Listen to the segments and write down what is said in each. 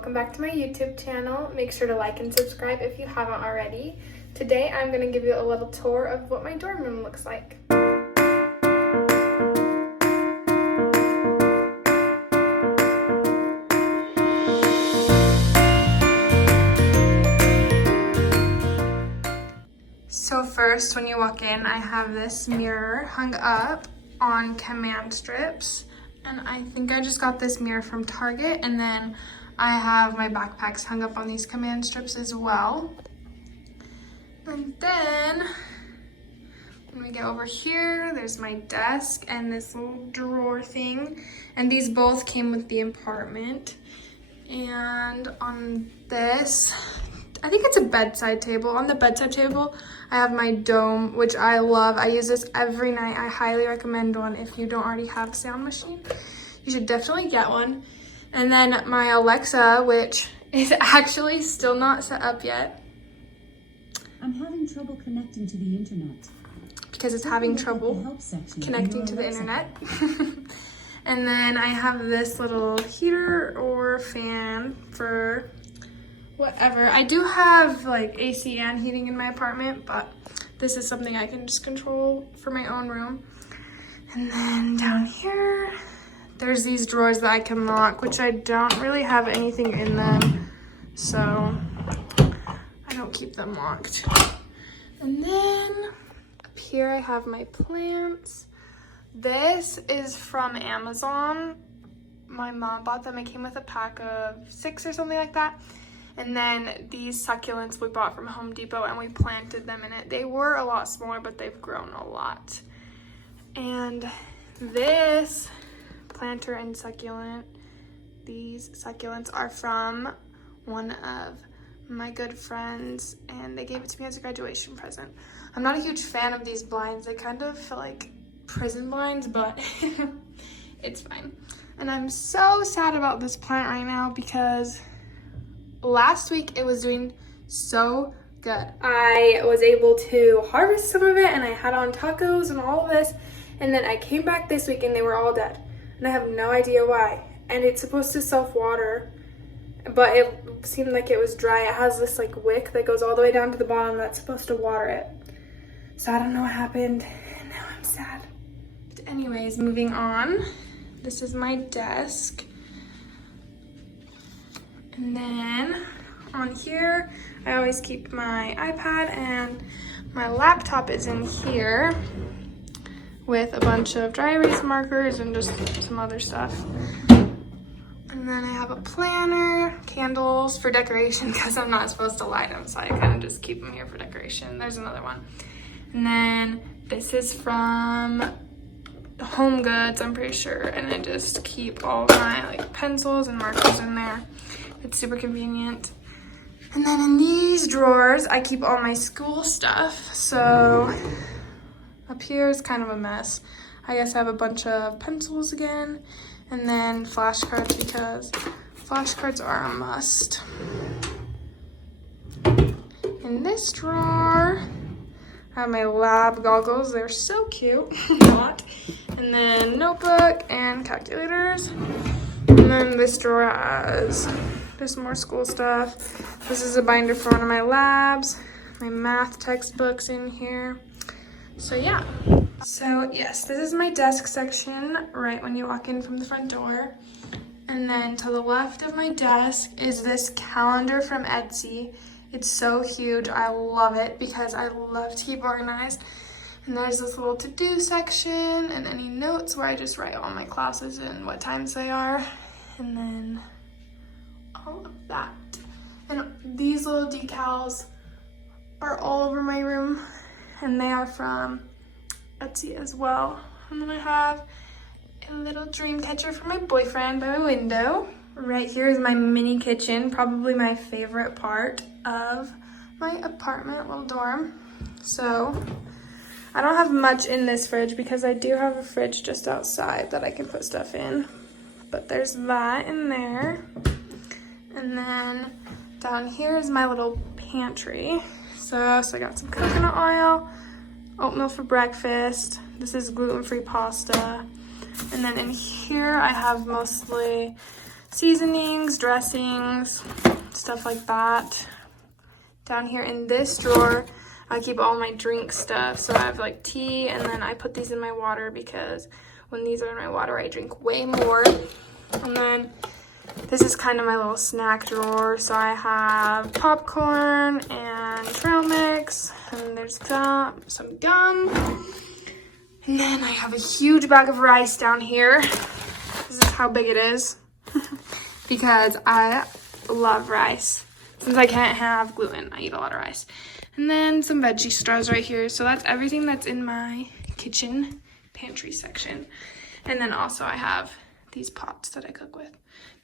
welcome back to my YouTube channel. Make sure to like and subscribe if you haven't already. Today I'm going to give you a little tour of what my dorm room looks like. So first, when you walk in, I have this mirror hung up on command strips. And I think I just got this mirror from Target, and then I have my backpacks hung up on these command strips as well. And then when we get over here, there's my desk and this little drawer thing. And these both came with the apartment. And on this, I think it's a bedside table. On the bedside table, I have my dome, which I love. I use this every night. I highly recommend one if you don't already have a sound machine. You should definitely get one. And then my Alexa, which is actually still not set up yet. I'm having trouble connecting to the internet. Because it's having trouble connecting to the internet. And then I have this little heater or fan for whatever. I do have like AC and heating in my apartment, but this is something I can just control for my own room. And then down here, there's these drawers that I can lock, which I don't really have anything in them, so I don't keep them locked. And then up here I have my plants. This is from Amazon. My mom bought them. It came with a pack of 6 or something like that. And then these succulents we bought from Home Depot, and we planted them in it. They were a lot smaller, but they've grown a lot. And this planter and succulent, these succulents are from one of my good friends, and they gave it to me as a graduation present. I'm not a huge fan of these blinds. They kind of feel like prison blinds, but it's fine. And I'm so sad about this plant right now because last week it was doing so good. I was able to harvest some of it, and I had on tacos and all of this, and then I came back this week and they were all dead, and I have no idea why. And it's supposed to self-water, but it seemed like it was dry. It has this like wick that goes all the way down to the bottom that's supposed to water it. So I don't know what happened, and now I'm sad. But anyways, moving on. This is my desk. And then on here, I always keep my iPad, and my laptop is in here with a bunch of dry erase markers and just some other stuff. And then I have a planner, candles for decoration because I'm not supposed to light them, so I kind of just keep them here for decoration. There's another one. And then this is from Home Goods, I'm pretty sure, and I just keep all my like pencils and markers in there. It's super convenient. And then in these drawers, I keep all my school stuff. So up here is kind of a mess. I guess I have a bunch of pencils again, and then flashcards because flashcards are a must. In this drawer, I have my lab goggles. They're so cute. Not. And then notebook and calculators. And then this drawer has just more school stuff. This is a binder for one of my labs. My math textbooks in here. So yeah. So yes, this is my desk section right when you walk in from the front door. And then to the left of my desk is this calendar from Etsy. It's so huge. I love it because I love to keep organized. And there's this little to-do section and any notes where I just write all my classes and what times they are. And then all of that. And these little decals are all over my room, and they are from Etsy as well. And then I have a little dream catcher for my boyfriend by my window. Right here is my mini kitchen, probably my favorite part of my apartment, little dorm. So I don't have much in this fridge because I do have a fridge just outside that I can put stuff in. But there's that in there. And then down here is my little pantry. So I got some coconut oil, oatmeal for breakfast. This is gluten-free pasta. And then in here I have mostly seasonings, dressings, stuff like that. Down here in this drawer, I keep all my drink stuff. So I have like tea, and then I put these in my water because when these are in my water, I drink way more. And then this is kind of my little snack drawer. So I have popcorn and trail mix, and there's some gum. And then I have a huge bag of rice down here. This is how big it is because I love rice. Since I can't have gluten, I eat a lot of rice. And then some veggie straws right here. So that's everything that's in my kitchen pantry section. And then also I have these pots that I cook with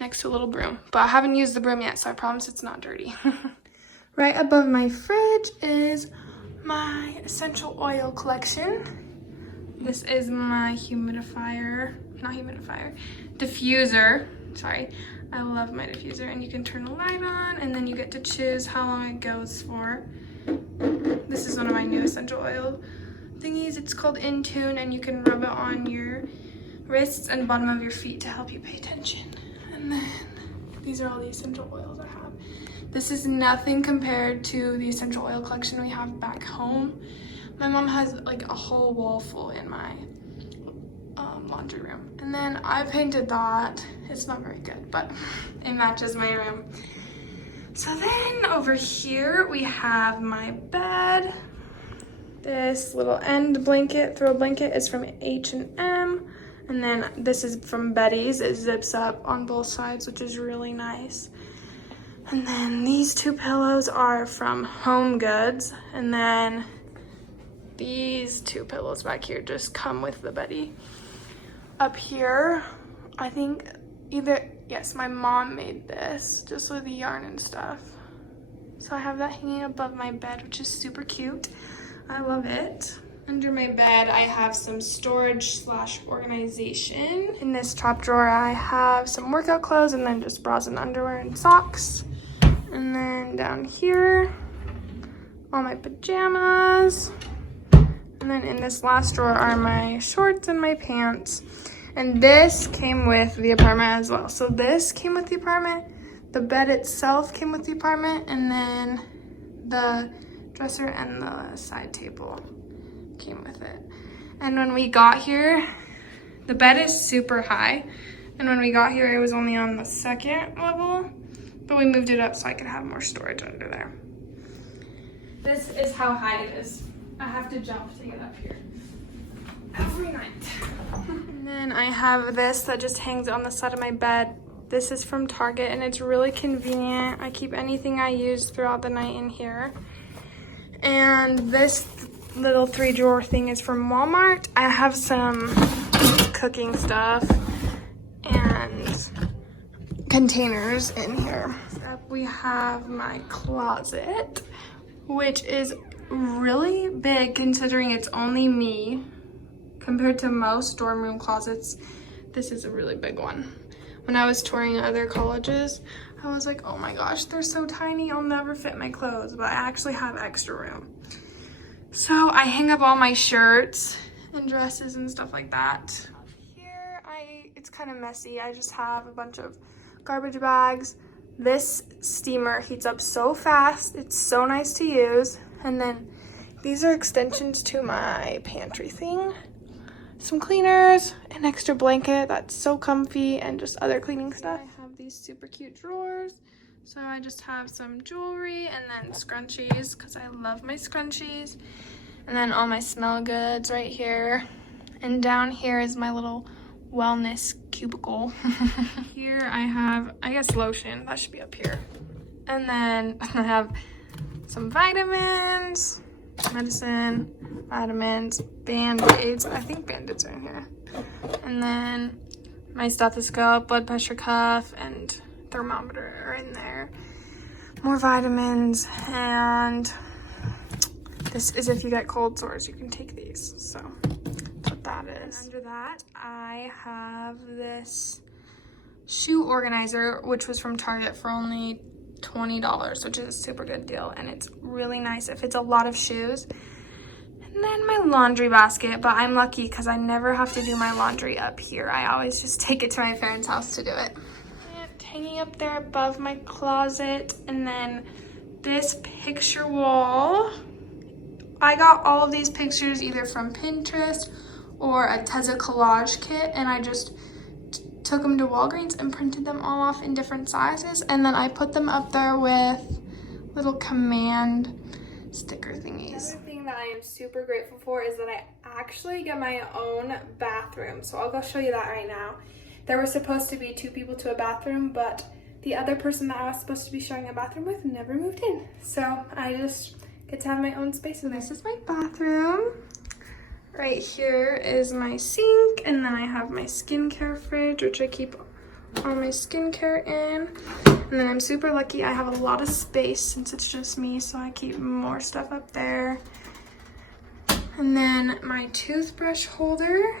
next to a little broom. But I haven't used the broom yet, so I promise it's not dirty. Right above my fridge is my essential oil collection. This is my diffuser. Sorry. I love my diffuser, and you can turn the light on, and then you get to choose how long it goes for. This is one of my new essential oil thingies. It's called In Tune, and you can rub it on your wrists and bottom of your feet to help you pay attention. And then these are all the essential oils I have. This is nothing compared to the essential oil collection we have back home. My mom has like a whole wall full in my laundry room. And then I painted that. It's not very good, but it matches my room. So then over here we have my bed. This little end blanket, throw blanket, is from H&M. And then this is from Betty's. It zips up on both sides, which is really nice. And then these two pillows are from Home Goods. And then these two pillows back here just come with the Betty. Up here, I think yes, my mom made this just with the yarn and stuff. So I have that hanging above my bed, which is super cute. I love it. Under my bed, I have some storage / organization. In this top drawer, I have some workout clothes and then just bras and underwear and socks. And then down here, all my pajamas. And then in this last drawer are my shorts and my pants. And this came with the apartment as well. So this came with the apartment. The bed itself came with the apartment. And then the dresser and the side table came with it. And when we got here, the bed is super high. And when we got here, it was only on the second level. But we moved it up so I could have more storage under there. This is how high it is. I have to jump to get up here every night. And then I have this that just hangs on the side of my bed. This is from Target, and it's really convenient. I keep anything I use throughout the night in here. And this little 3-drawer thing is from Walmart. I have some cooking stuff and containers in here. Up we have my closet, which is really big considering it's only me. Compared to most dorm room closets, this is a really big one. When I was touring other colleges, I was like, oh my gosh, they're so tiny, I'll never fit my clothes, but I actually have extra room. So I hang up all my shirts and dresses and stuff like that. Here, it's kind of messy. I just have a bunch of garbage bags. This steamer heats up so fast. It's so nice to use. And then these are extensions to my pantry thing. Some cleaners, an extra blanket that's so comfy, and just other cleaning stuff. I have these super cute drawers. So I just have some jewelry and then scrunchies because I love my scrunchies. And then all my smell goods right here. And down here is my little wellness cubicle. Here I have, I guess, lotion. That should be up here. And then I have some vitamins, medicine, vitamins, Band-Aids. I think Band-Aids are in here. And then my stethoscope, blood pressure cuff, and thermometer are in there. More vitamins, and this is if you get cold sores, you can take these. So that's what that is. And under that, I have this shoe organizer, which was from Target for only $20, which is a super good deal, and it's really nice. It fits a lot of shoes. And then my laundry basket, but I'm lucky because I never have to do my laundry up here. I always just take it to my parents' house to do it. hanging up there above my closet. And then this picture wall, I got all of these pictures either from Pinterest or a Tezza collage kit, and I just took them to Walgreens and printed them all off in different sizes, and then I put them up there with little command sticker thingies. Another thing that I am super grateful for is that I actually get my own bathroom, so I'll go show you that right now. There were supposed to be 2 people to a bathroom, but the other person that I was supposed to be sharing a bathroom with never moved in, so I just get to have my own space. And this is my bathroom. Right here is my sink, and then I have my skincare fridge, which I keep all my skincare in. And then I'm super lucky I have a lot of space since it's just me, so I keep more stuff up there. And then my toothbrush holder,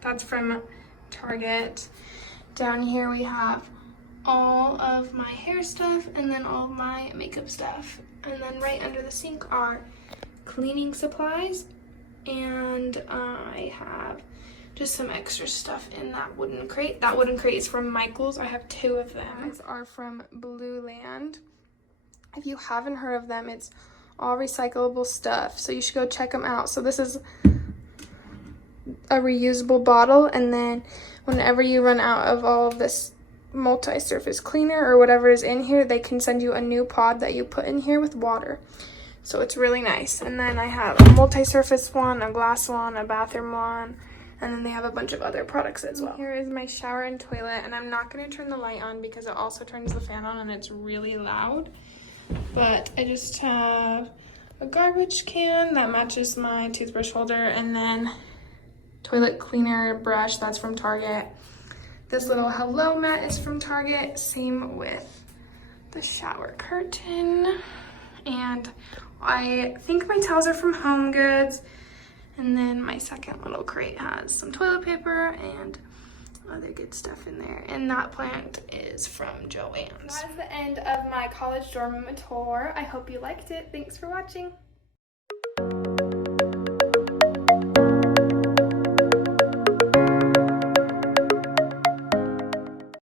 that's from Target. Down here we have all of my hair stuff and then all of my makeup stuff. And then right under the sink are cleaning supplies, and I have just some extra stuff in that wooden crate. That wooden crate is from Michael's. I have 2 of them. These are from Blue Land. If you haven't heard of them, it's all recyclable stuff, so you should go check them out. So this is a reusable bottle, and then whenever you run out of all of this multi-surface cleaner or whatever is in here, they can send you a new pod that you put in here with water. So it's really nice. And then I have a multi-surface one, a glass one, a bathroom one, and then they have a bunch of other products as well. Here is my shower and toilet, and I'm not going to turn the light on because it also turns the fan on and it's really loud. But I just have a garbage can that matches my toothbrush holder, and then toilet cleaner brush, that's from Target. This little hello mat is from Target, same with the shower curtain. And I think my towels are from Home Goods. And then my second little crate has some toilet paper and other good stuff in there. And that plant is from Joann's. That is the end of my college dorm room tour. I hope you liked it. Thanks for watching.